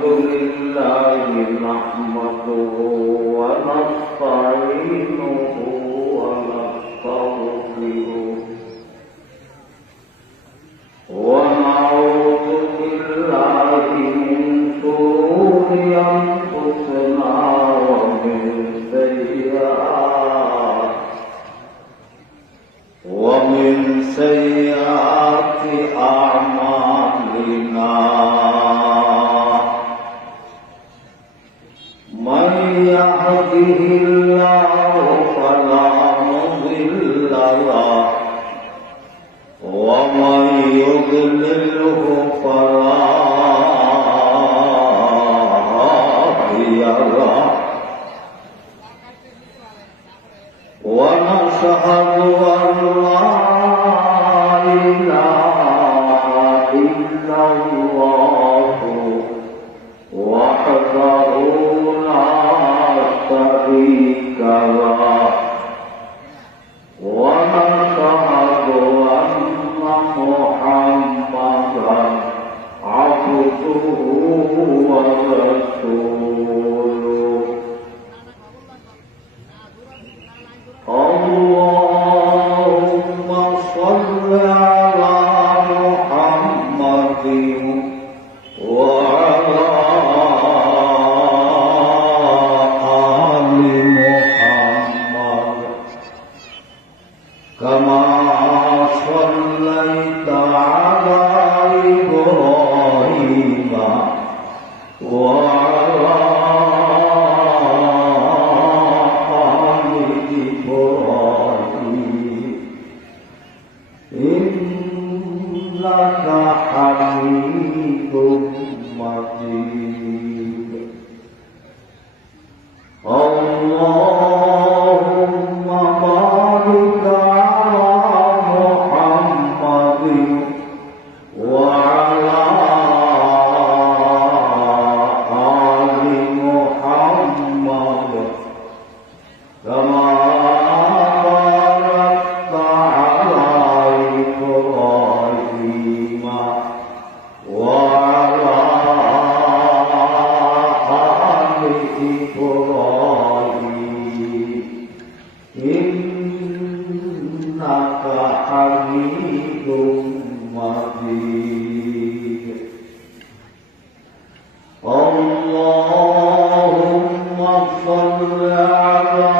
الحمد لله نحمده ونستعينه ونستغفره ونعوذ بالله من شرور أنفسنا ومن سيئات أعمالنا من يهده الله فلا مضل له ومن يضلله فلا هادي له ونشهد أن لا إله إلا الله وحده لا شريك له ونشهد أن محمدا عبده ورسوله اللهم صل على محمد وعلى آل محمد كما صليت على إبراهيم وعلى آل إبراهيم إنك حميد مجيد اللهم بارك على محمد وعلى آل محمد كما باركت على إبراهيم وعلى آل إبراهيم إنك حميد مجيد اللهم صل على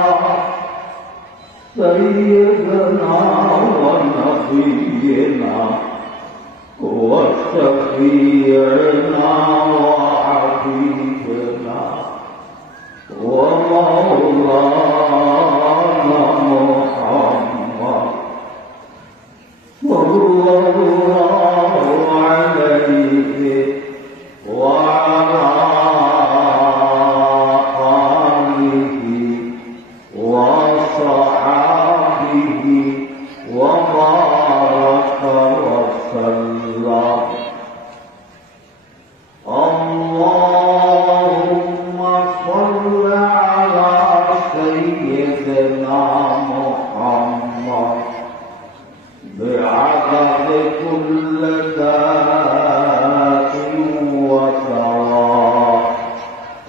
سيدنا ونبينا وشفيعنا وحبيبنا ومولانا محمد صلى الله عليه وعلى آله وصحبه وبارك وسلم اللهم صل على سيدنا محمد بعدد كل داء ودواء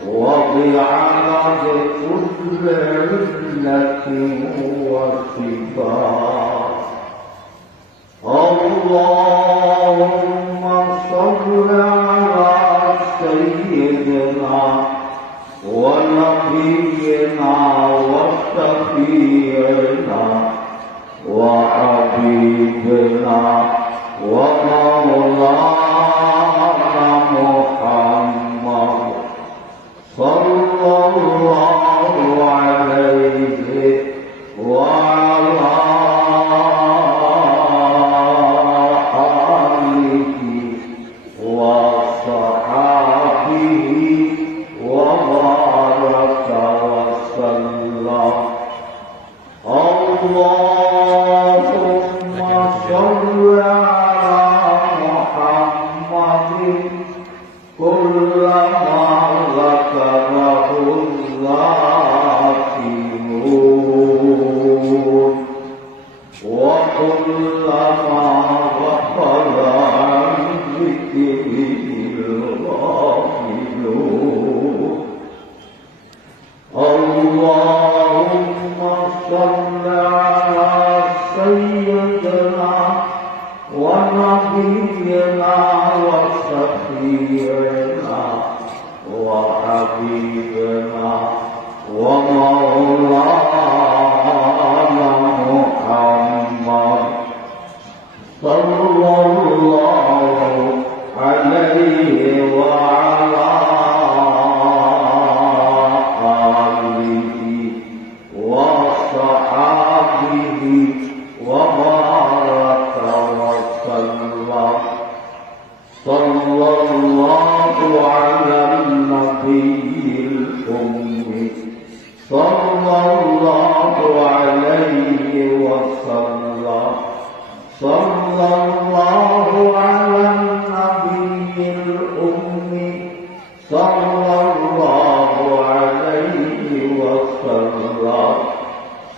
وبعدد كل علة وشفاء اللهم صل على سيدنا ونبينا وشفيعنا وحبيبنا ومولانا محمد صلى الله عليه وعلى آله وصحبه وبارك وسلم اللهم صل على محمد كلما ذكره الذاكرون وكلما غفل عن ذكره الغافلون الله عليه وسلم صلى الله على النبي الأمي صلى الله عليه وسلم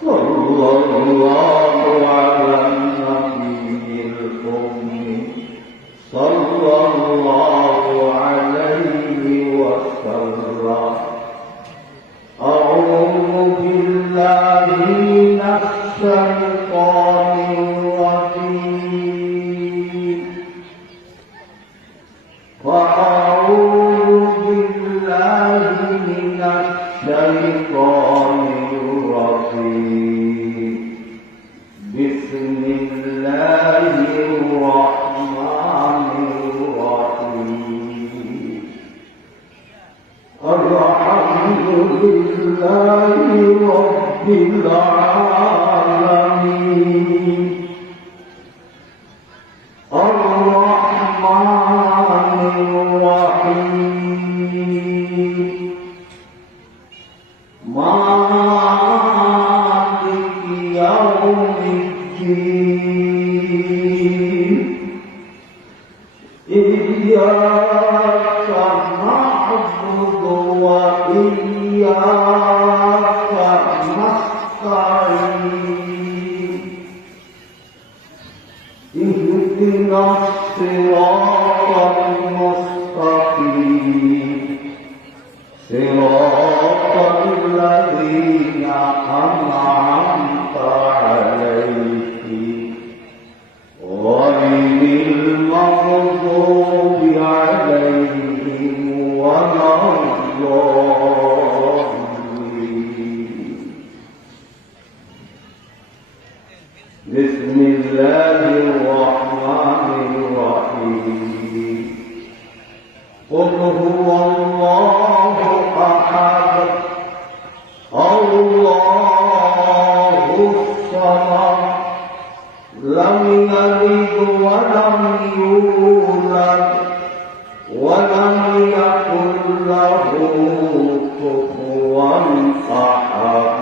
صلى الله على النبي الأمي صلى الله عليه وسلم أعوذ بالله من الشيطان الرجيم وأعوذ بالله من الشيطان الرجيم بسم الله الرحمن الرحيم الحمد لله رب العالمين الرحمن الرحيم مالك يوم الدين إياك نعبد وإياك نستعين اهدنا الصراط المستقيم صراط الذين أنعمت عليهم غير المغضوب عليهم ولا الضالين بسم الله الرحمن الرحيم قل هو الله أحد الله الصمد لم يلد ولم يولد ولم يكن له كفوا أحد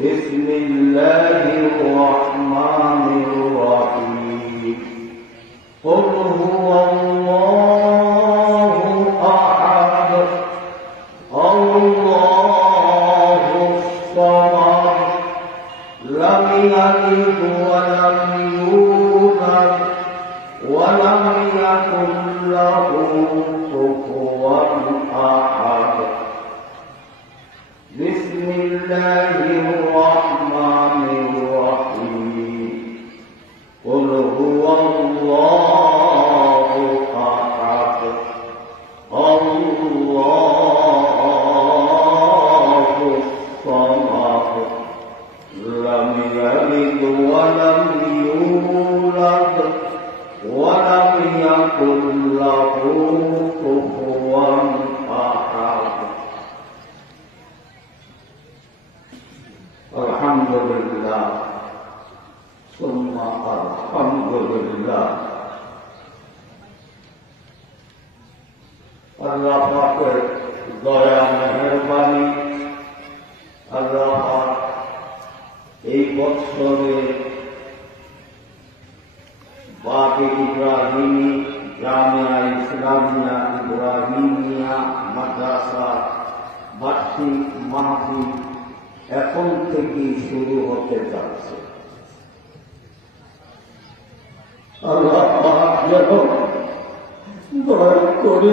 بسم الله الرحمن الرحيم قل هو الله أحد الله الصمد لم يلد ولم يولد ولم يكن له كفوا أحد بسم الله الرحمن الرحيم قل هو الله أحد الله الصمد لم يلد ولم يولد ولم يكن له كفوا أحد الحمد لله ثم الحمد لله আল্লাহ পাকের দয়া মেহেরবানি আল্লাহ পাক এই বৎসরে বাকে ইব্রাহিমী জামিয়া ইসলামিয়া ইব্রাহিমিয়া মাদ্রাসা বার্ষিক মাহফিল এখন থেকেই শুরু হতে যাচ্ছে। আল্লাহ পাক যেন দয়া করে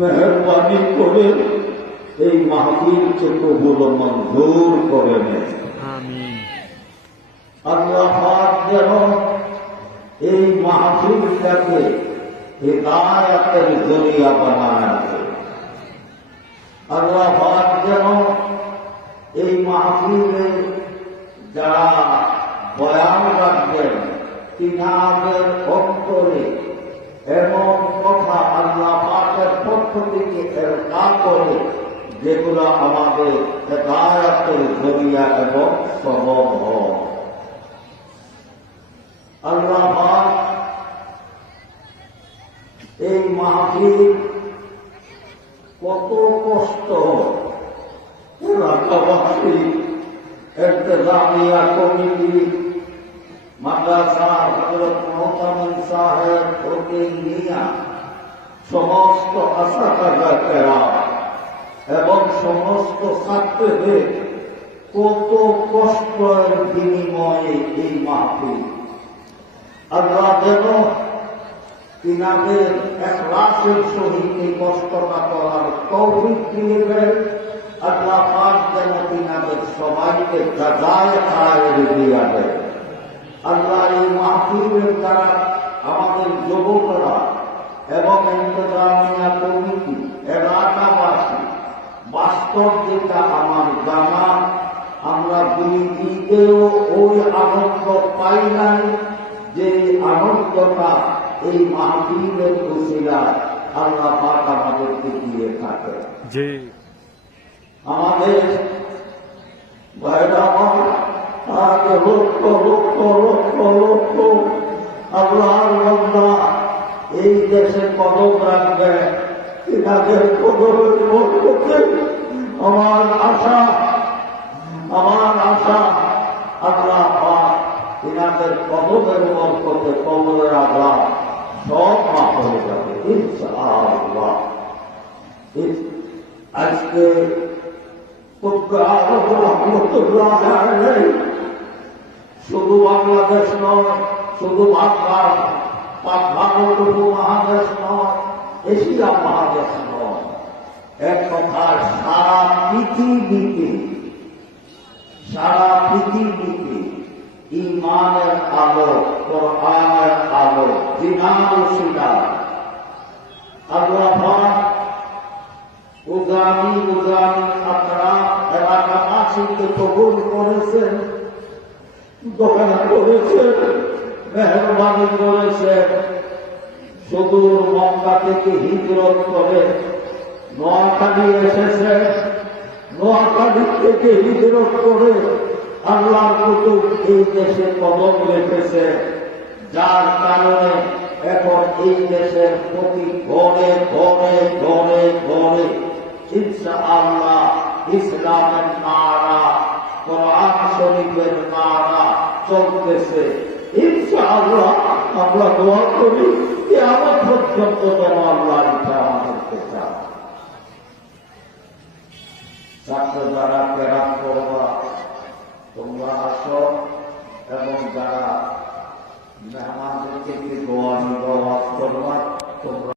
মেহেরবানি করে এই মাহফিলকে কবুল ও মঞ্জুর করে নেন। আল্লাহ পাক যেন এই মাহফিলটাকে হিদায়াতের জরিয়া বানায় দেন। আল্লাহ পাক যেন এই মাহফিলে যারা বয়ান রাখবেন তিনাদের অন্তরে এমন কথা আল্লাহ পাকের পক্ষ থেকে এরকা করে যেগুলো আমাদের হিদায়াতের জরিয়া এবং সবব হয়। আল্লাহ পাক এই মাহফিল কত কষ্ট এলাকাবাসী, ইন্তেজামিয়া কমিটি, মাদ্রাসা হযরত মোহতামিম সাহেব ফকির মিয়া, সমস্ত আসাতাজা কেরাম এবং সমস্ত ছাত্রদের কত কষ্টের বিনিময়ে এই মাহফিল। আল্লাহ যেন তিনাদের ইখলাসের সহিত এই কষ্টটা করার তৌফিক দিয়ে দেন। আল্লাহ পাক যেন তিনাদের সবাইকে জাযায়ে খায়র দিয়া দেন। আল্লাহ এই মাহফিলের দ্বারা আমাদের যুবকরা এবং ইন্তেজামিয়া কমিটি, এলাকাবাসী, বাস্তব যেটা আমার জানা, আমরা দুই দিকেও ওই আনন্দ পাই নাই যে আনন্দটা এই মাহফিলের উসিলায় আল্লাহ পাক আমাদেরকে দিয়ে থাকে। আমাদের ভাইরা আগে লক্ষ লক্ষ লক্ষ লক্ষ আল্লাহর বান্দা এই দেশে কদম রাখবে, তিনাদের কদমের বরকতে আমার আশা আল্লাহ পাক তিনাদের কদমের বরকতে কবরের আযাব সব মাফ হয়ে যাবে ইনশাআল্লাহ। আজকে শুধু বাংলাদেশ নয়, শুধু ভারত উপমহাদেশ নয়, এশিয়া মহাদেশ নয়, এক কথায় সারা পৃথিবীতে ঈমানের আলো, কোরআনের আলো, জিহাদ ও সিলাহ আল্লাহ পাক উগামি আপনারা এলাকাবাসীকে কবুল করেছেন, দয়া করেছেন, মেহরবানি করেছেন। সুদূর মক্কা থেকে হিজরত করে নোয়াখালী এসেছে, নোয়াখালী থেকে হিজরত করে আল্লাহর কুতুব এই দেশে কদম রেখেছে, যার কারণে এখন এই দেশের প্রতি ঘরে ঘরে ঘরে ঘরে ইনশাআল্লাহ ইসলামের নারা, কোরআন শরীফের নারা চলতেছে। ইনশাআল্লাহ আমরা দোয়া করি কিয়ামত পর্যন্ত যেন আল্লাহ এটা আমাদেরকে চান। ছাত্র যারা কেরাত করবা তোমরা আসো, এবং যারা মেহমানদেরকে দোয়া করবা তোমরা